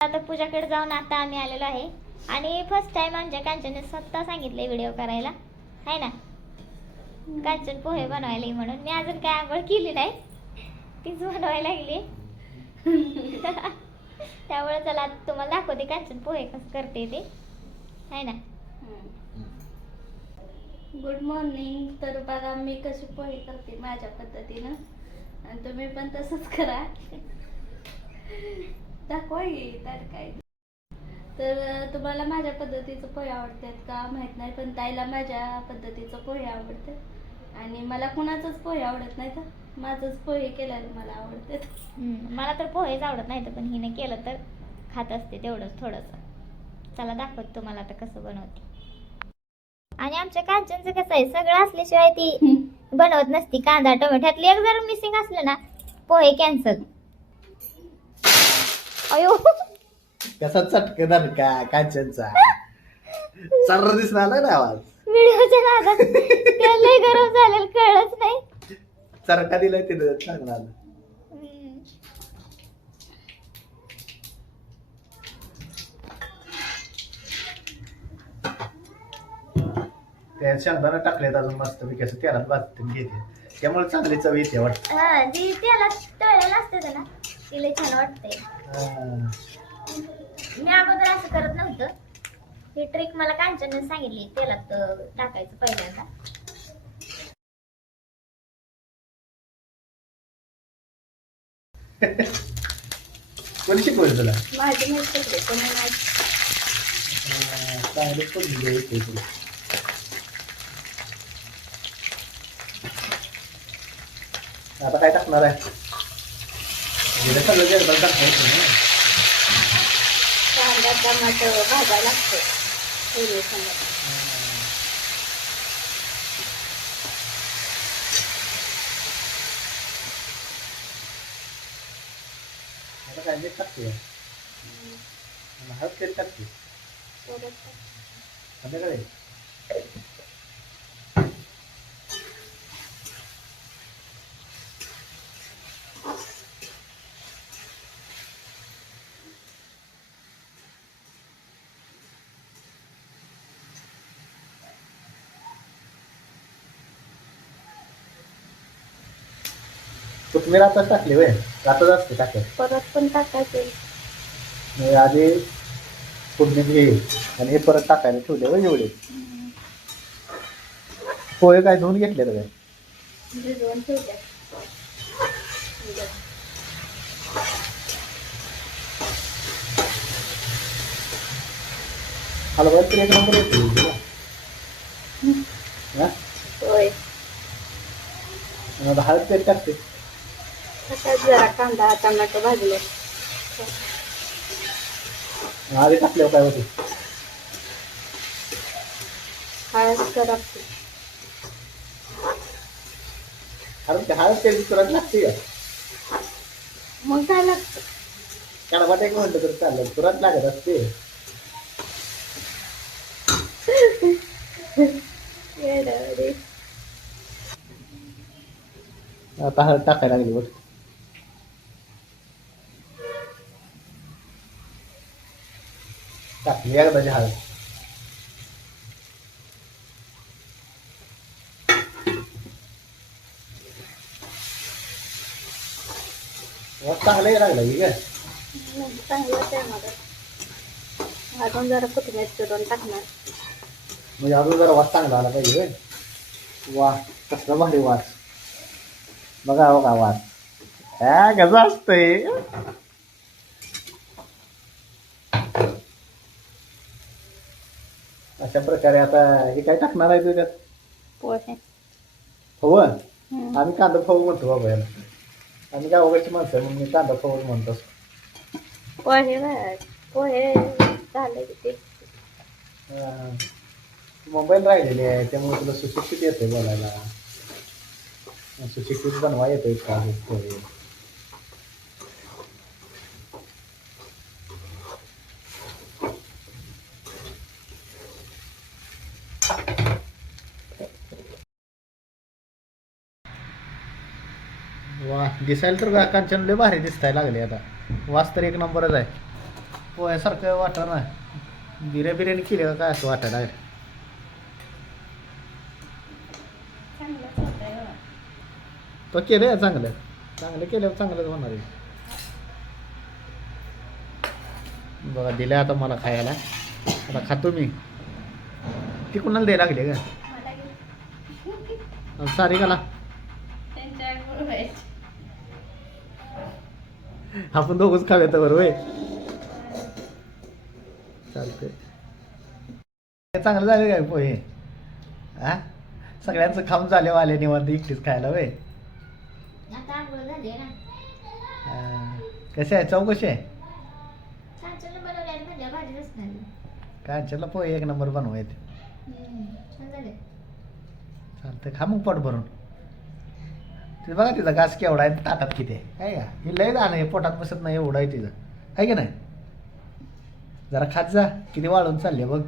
आता पूजाकडे जाऊन आता आम्ही आलेलो आहे आणि फर्स्ट टाइम आमच्या कांचनने स्वतः सांगितले व्हिडिओ करायला आहे ना. कांचन पोहे बनवायला म्हणून मी अजून काय आंघोळ केली नाही, तीच बनवायला लागली. त्यामुळे चला तुम्हाला दाखवते कांचन पोहे कसं करते ते आहे ना. Good morning. तर बघा मी कशी पोहे करते माझ्या पद्धतीनं आणि तुम्ही पण तसंच करा. दाखवा तर काय. तर तुम्हाला माझ्या पद्धतीचं पोहे आवडतात का माहित नाही, पण ताईला माझ्या पद्धतीचं पोहे आवडतात आणि मला कुणाचंच पोहे आवडत नाही, तर माझंच पोहे केल्याला मला आवडतात. मला तर पोहेच आवडत नाही, तर पण हिने केलं तर खात असते तेवढंच थोडंसं. चला दाखवत तुम्हाला आता कसं बनवते. आणि आमच्या कांचनचं कसं आहे, सगळं असल्याशिवाय ती बनवत नसती. कांदा टोमॅटोतली एक जर मिसिंग असलं ना पोहे कॅन्सल. अयो कसा चटकेदार का कांचनचा सर्र दिसणार ना आवाज. व्हिडिओच्या नादात तेल लय गरम झालेलं कळलंच नाही. चरका दिलाय तिने चांगला. त्या शेंगदाणा टाकलेत अजून मस्त पैकी असं तेलात भाजून घेते, त्यामुळे चांगली चव येते वाटत. हा जी त्याला तळलेलं असते ना तिला छान वाटतंय. मी अगोदर असं करत नव्हतं, ही ट्रिक मला कांचनने सांगितली तेलात टाकायचं पहिल्यांदा. कोणी शिकवलं तुला? माझी माहिती आहे कोणी नाही. चांगलं पडली आहे तुला. आता काय टाकणार आहे? सगळं जेवण टाकायचं ना. कांदा टमाटर भाजायला लागतो. आता काय मीठ टाकते, हळद तेल टाकते संध्याकाळी. कोथमीर आताच टाकली वय, आताच असते टाकत. परत पण टाकायचे. आधी फोडणी घे आणि हे परत टाकायला ठेवले वय एवढे. पोहे काय धुवून घेतले तर काय भिजवून ठेवले. हलवायला तर एक नंबर येते. होय. आता हळद तेल टाकते. जरा कांदा टमाटर भाजले. आधी टाकल्यावर काय होते? हळद करपते. हळद तेल तुरंत लागते का? मग काय लागतं? कडबाट एक म्हणलं तर चाललं, तुरंत लागत असते. आता हळद टाकायला लागली बघ. टाकली एकदाची हळद. चांगलं लागलं की काय? चांगलंच आहे मला. अजून जरा कोथिंबीर चिरून टाकणार. म्हणजे अजून जरा वास चांगला आला पाहिजे. वा कसला भारी वास. बघा बघा वास कसं असतंय. अशा प्रकारे आता हे काय टाकणार आहे त्याच्यात? पोहे. हो आम्ही कांदा फवू म्हणतो बाबा याला. आम्ही गावाकडची माणसं आहे म्हणून मी कांदा फवू म्हणतो. पोहे पोहे झाले की मुंबईला राहिलेली आहे त्यामुळे तुला सुशिक्षित येते बोलायला. सुशिक्षित बनवा येतोय का पोहे. वा दिसायला तर कांचन लय भारी दिसताय लागले. आता वास तर एक नंबरच आहे. पोह्यासारखं वाटत ना. बिर्याणी केली का काय असं वाटायला आहे. चांगलंच होतंय हो. तो केलं चांगलं चांगलं केल्यावर चांगलंच होणार आहे. बघा दिलं आता मला खायला. आता खातो मी. ती कुणाला द्यायला लागली का मला घे. सारिकाला त्यांच्या बरोबर आपण दोघंच खाऊया तर होय. चालतंय. चांगलं झालं काय पोहे हा. सगळ्यांचं खाऊन झाले वाले निवांत एकटीच खायला वय. आता आंघोळ झाली ना. कसे आहे चव कशी आहे. कांचन बनवल्या म्हणजे भाजीच नाही. कांचनला पोहे एक नंबर बनवायचे. छान झाले. चालतंय खा मग पोट भरून. ते बघा तिचा घास केवढा आहे ताटात किती आहे काय का. हे लय दाणं आहे पोटात बसत नाही एवढं आहे तिचं आहे की नाही. जरा खात जा किती वाढून चालले बघ.